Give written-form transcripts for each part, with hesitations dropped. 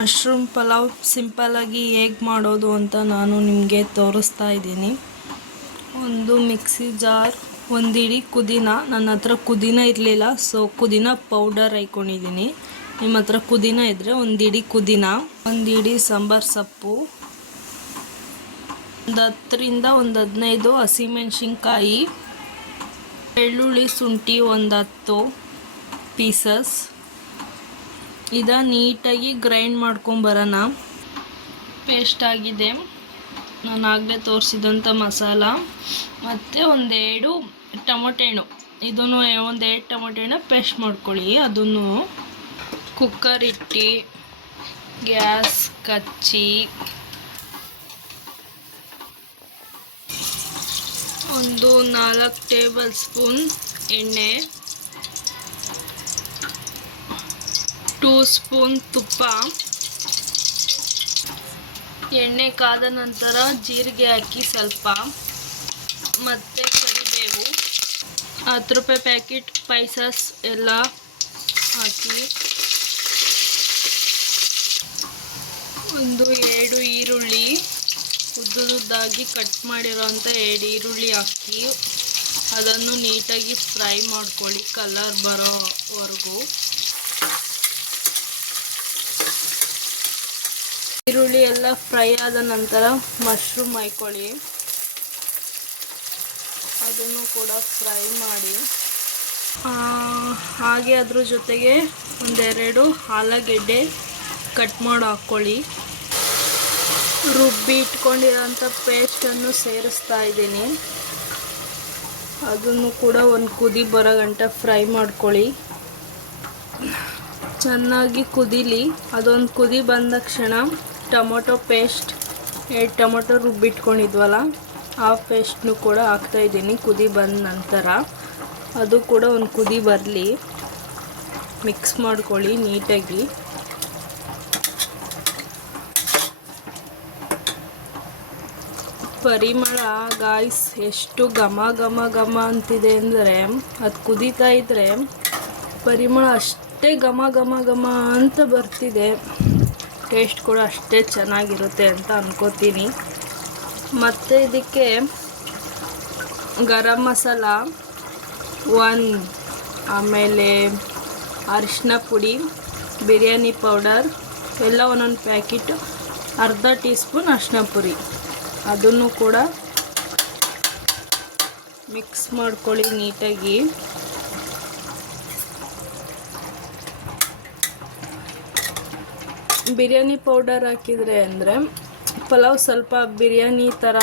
Mushroom pulao ಸಿಂಪಲ್ಲಾಗಿ ಹೇಗೆ ಮಾಡೋದು ಅಂತ ನಾನು ನಿಮಗೆ ತೋರಿಸ್ತಾ ಇದ್ದೀನಿ. ಒಂದು ಮಿಕ್ಸಿ ಜಾರ್, ಒಂದಿಡಿ ಪುದೀನ. ನನ್ನ ಹತ್ರ ಪುದೀನ ಇರಲಿಲ್ಲ, ಸೊ ಪುದೀನ ಪೌಡರ್ ಹಾಕ್ಕೊಂಡಿದ್ದೀನಿ. ನಿಮ್ಮ ಹತ್ರ ಪುದೀನ ಇದ್ದರೆ ಒಂದಿಡಿ ಪುದೀನ, ಒಂದಿಡಿ ಸಾಂಬಾರು ಸೊಪ್ಪು, ಒಂದು 10ರಿಂದ 15 ಹಸಿಮೆಣಸಿನ್ಕಾಯಿ, ಬೆಳ್ಳುಳ್ಳಿ ಶುಂಠಿ ಒಂದು 10 ಪೀಸಸ್. ನೀಟಾಗಿ ಗ್ರೈಂಡ್ ಮಾಡ್ಕೊಂಬರೋಣ. ಪೇಸ್ಟ್ ಆಗಿದೆ ನಾನು ಆಗಲೇ ತೋರಿಸಿದಂಥ ಮಸಾಲ. ಮತ್ತು ಒಂದೆರಡು ಟೊಮೊಟೊ ಹಣ್ಣು, ಇದನ್ನು ಒಂದೆರಡು ಟೊಮೊಟೊ ಹಣ್ಣು ಪೇಸ್ಟ್ ಮಾಡ್ಕೊಳ್ಳಿ. ಅದನ್ನು ಕುಕ್ಕರ್ ಇಟ್ಟು ಗ್ಯಾಸ್ ಕಚ್ಚಿ ಒಂದು 4 ಟೇಬಲ್ ಸ್ಪೂನ್ ಎಣ್ಣೆ, 2 ಸ್ಪೂನ್ ತುಪ್ಪ. ಎಣ್ಣೆ ಕಾದ ನಂತರ ಜೀರಿಗೆ ಹಾಕಿ ಸ್ವಲ್ಪ, ಮತ್ತು ಕರಿಬೇವು, 10 ರೂಪಾಯಿ ಪ್ಯಾಕೆಟ್ ಸ್ಪೈಸಸ್ ಎಲ್ಲ ಹಾಕಿ, ಒಂದು 2 ಈರುಳ್ಳಿ ಉದ್ದುದ್ದಾಗಿ ಕಟ್ ಮಾಡಿರೋಂಥ 2 ಈರುಳ್ಳಿ ಹಾಕಿ ಅದನ್ನು ನೀಟಾಗಿ ಫ್ರೈ ಮಾಡ್ಕೊಳ್ಳಿ ಕಲರ್ ಬರೋವರೆಗೂ. ಈರುಳ್ಳಿ ಎಲ್ಲ ಫ್ರೈ ಆದ ನಂತರ ಮಶ್ರೂಮ್ ಹಾಕ್ಕೊಳ್ಳಿ, ಅದನ್ನು ಕೂಡ ಫ್ರೈ ಮಾಡಿ. ಹಾಗೆ ಅದ್ರ ಜೊತೆಗೆ ಒಂದೆರಡು ಆಲೂಗೆಡ್ಡೆ ಕಟ್ ಮಾಡಿ ಹಾಕ್ಕೊಳ್ಳಿ. ರುಬ್ಬಿ ಇಟ್ಕೊಂಡಿರೋಂಥ ಪೇಸ್ಟನ್ನು ಸೇರಿಸ್ತಾ ಇದ್ದೀನಿ. ಅದನ್ನು ಕೂಡ ಒಂದು ಕುದಿ ಬರೋ ಗಂಟ ಫ್ರೈ ಮಾಡ್ಕೊಳ್ಳಿ. ಚೆನ್ನಾಗಿ ಕುದೀಲಿ. ಅದೊಂದು ಕುದಿ ಬಂದ ತಕ್ಷಣ ಟೊಮೊಟೊ ಪೇಸ್ಟ್, 2 ಟೊಮೊಟೊ ರುಬ್ಬಿಟ್ಕೊಂಡಿದ್ವಲ್ಲ ಆ ಪೇಸ್ಟ್ನು ಕೂಡ ಹಾಕ್ತಾಯಿದ್ದೀನಿ. ಕುದಿ ಬಂದ ನಂತರ ಅದು ಕೂಡ ಒಂದು ಕುದಿ ಬರಲಿ, ಮಿಕ್ಸ್ ಮಾಡ್ಕೊಳ್ಳಿ ನೀಟಾಗಿ. ಪರಿಮಳ ಗಾಯ್ಸ್ ಎಷ್ಟು ಘಮ ಘಮ ಘಮ ಅಂತಿದೆ ಅಂದರೆ, ಅದು ಕುದೀತಾ ಇದ್ದರೆ ಪರಿಮಳ ಅಷ್ಟೇ ಘಮ ಘಮ ಘಮ ಅಂತ ಬರ್ತಿದೆ. ಟೇಸ್ಟ್ ಕೂಡ ಅಷ್ಟೇ ಚೆನ್ನಾಗಿರುತ್ತೆ ಅಂತ ಅನ್ಕೋತೀನಿ. ಮತ್ತು ಇದಕ್ಕೆ ಗರಂ ಮಸಾಲ 1, ಆಮೇಲೆ ಅರಿಶಿನ ಪುಡಿ, ಬಿರಿಯಾನಿ ಪೌಡರ್ ಎಲ್ಲ ಒಂದೊಂದು ಪ್ಯಾಕೆಟು, ಅರ್ಧ ಟೀ ಸ್ಪೂನ್ ಅರಿಶಿನ ಪುಡಿ, ಅದನ್ನು ಕೂಡ ಮಿಕ್ಸ್ ಮಾಡ್ಕೊಳ್ಳಿ ನೀಟಾಗಿ. ಬಿರಿಯಾನಿ ಪೌಡರ್ ಹಾಕಿದರೆ ಅಂದರೆ ಪಲಾವ್ ಸ್ವಲ್ಪ ಬಿರಿಯಾನಿ ಥರ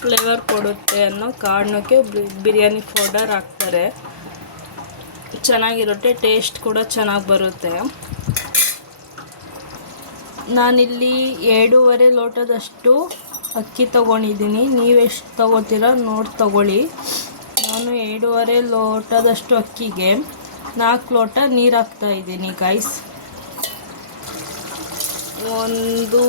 ಫ್ಲೇವರ್ ಕೊಡುತ್ತೆ ಅನ್ನೋ ಕಾರಣಕ್ಕೆ ಬಿರಿಯಾನಿ ಪೌಡರ್ ಹಾಕ್ತಾರೆ. ಚೆನ್ನಾಗಿರುತ್ತೆ, ಟೇಸ್ಟ್ ಕೂಡ ಚೆನ್ನಾಗಿ ಬರುತ್ತೆ. ನಾನಿಲ್ಲಿ 2.5 ಲೋಟದಷ್ಟು ಅಕ್ಕಿ ತೊಗೊಂಡಿದ್ದೀನಿ. ನೀವೆಷ್ಟು ತೊಗೋತೀರ ನೋಡಿ ತೊಗೊಳ್ಳಿ. ನಾನು 2.5 ಲೋಟದಷ್ಟು ಅಕ್ಕಿಗೆ 4 ಲೋಟ ನೀರು ಹಾಕ್ತಾಯಿದ್ದೀನಿ ಗೈಸ್. 1 2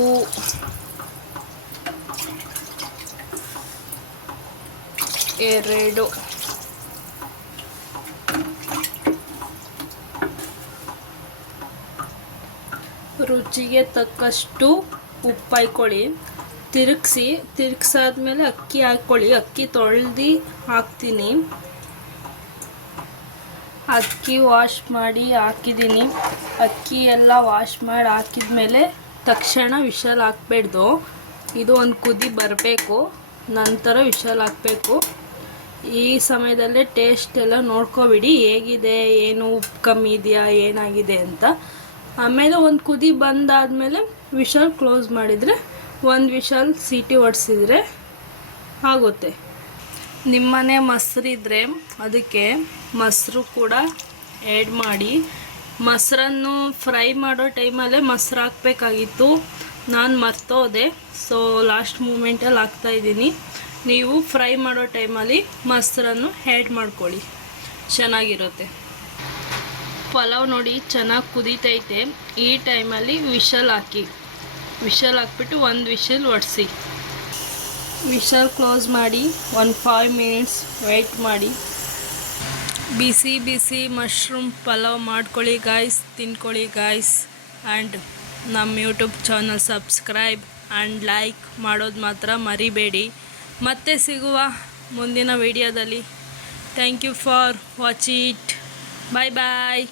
ರುಚಿಗೆ ತಕ್ಕಷ್ಟು ಉಪ್ಪು ಹಾಕ್ಕೊಳ್ಳಿ. ತಿರುಗಿಸಾದ್ಮೇಲೆ ಅಕ್ಕಿ ಹಾಕ್ಕೊಳ್ಳಿ. ಅಕ್ಕಿ ತೊಳೆದು ಹಾಕ್ತೀನಿ. ಅಕ್ಕಿ ವಾಶ್ ಮಾಡಿ ಹಾಕಿದ್ದೀನಿ. ಅಕ್ಕಿ ಎಲ್ಲ ವಾಶ್ ಮಾಡಿ ಹಾಕಿದ್ಮೇಲೆ ತಕ್ಷಣ ವಿಷಲ್ ಹಾಕ್ಬೇಡ್ದು. ಇದು ಒಂದು ಕುದಿ ಬರಬೇಕು, ನಂತರ ವಿಷಲ್ ಹಾಕಬೇಕು. ಈ ಸಮಯದಲ್ಲೇ ಟೇಸ್ಟ್ ಎಲ್ಲ ನೋಡ್ಕೊಬಿಡಿ, ಹೇಗಿದೆ, ಏನು ಉಪ್ಪು ಕಮ್ಮಿ ಇದೆಯಾ, ಏನಾಗಿದೆ ಅಂತ. ಆಮೇಲೆ ಒಂದು ಕುದಿ ಬಂದಾದಮೇಲೆ ವಿಷಲ್ ಕ್ಲೋಸ್ ಮಾಡಿದರೆ, ಒಂದು ವಿಷಲ್ ಸೀಟಿ ಹೊಡ್ಸಿದ್ರೆ ಆಗುತ್ತೆ. ನಿಮ್ಮನೆ ಮೊಸರಿದ್ದರೆ ಅದಕ್ಕೆ ಮೊಸರು ಕೂಡ ಆ್ಯಡ್ ಮಾಡಿ. ಮೊಸರನ್ನು ಫ್ರೈ ಮಾಡೋ ಟೈಮಲ್ಲೇ ಮೊಸರು ಹಾಕಬೇಕಾಗಿತ್ತು, ನಾನು ಮರ್ತೋದೆ. ಸೊ ಲಾಸ್ಟ್ ಮೂಮೆಂಟಲ್ಲಿ ಹಾಕ್ತಾಯಿದ್ದೀನಿ. ನೀವು ಫ್ರೈ ಮಾಡೋ ಟೈಮಲ್ಲಿ ಮೊಸರನ್ನು ಆ್ಯಡ್ ಮಾಡ್ಕೊಳ್ಳಿ, ಚೆನ್ನಾಗಿರುತ್ತೆ. ಪಲಾವ್ ನೋಡಿ ಚೆನ್ನಾಗಿ ಕುದೀತೈತೆ. ಈ ಟೈಮಲ್ಲಿ ವಿಷಲ್ ಹಾಕಿ, ವಿಷಲ್ ಹಾಕ್ಬಿಟ್ಟು ಒಂದು ವಿಷಲ್ ಹೊಡ್ಸಿ. ವಿಷಲ್ ಕ್ಲೋಸ್ ಮಾಡಿ 5 ಮಿನಿಟ್ಸ್ ವೆಯ್ಟ್ ಮಾಡಿ. ಬಿಸಿ ಬಿಸಿ ಮಶ್ರೂಮ್ ಪಲಾವ್ ಮಾಡ್ಕೊಳ್ಳಿ ಗಾಯ್ಸ್, ತಿನ್ಕೊಳ್ಳಿ ಗಾಯ್ಸ್. ಆ್ಯಂಡ್ ನಮ್ಮ YouTube channel subscribe and like ಮಾಡೋದು ಮಾತ್ರ ಮರಿಬೇಡಿ. ಮತ್ತೆ ಸಿಗುವ ಮುಂದಿನ ವಿಡಿಯೋದಲ್ಲಿ. Thank you for watch it. Bye bye.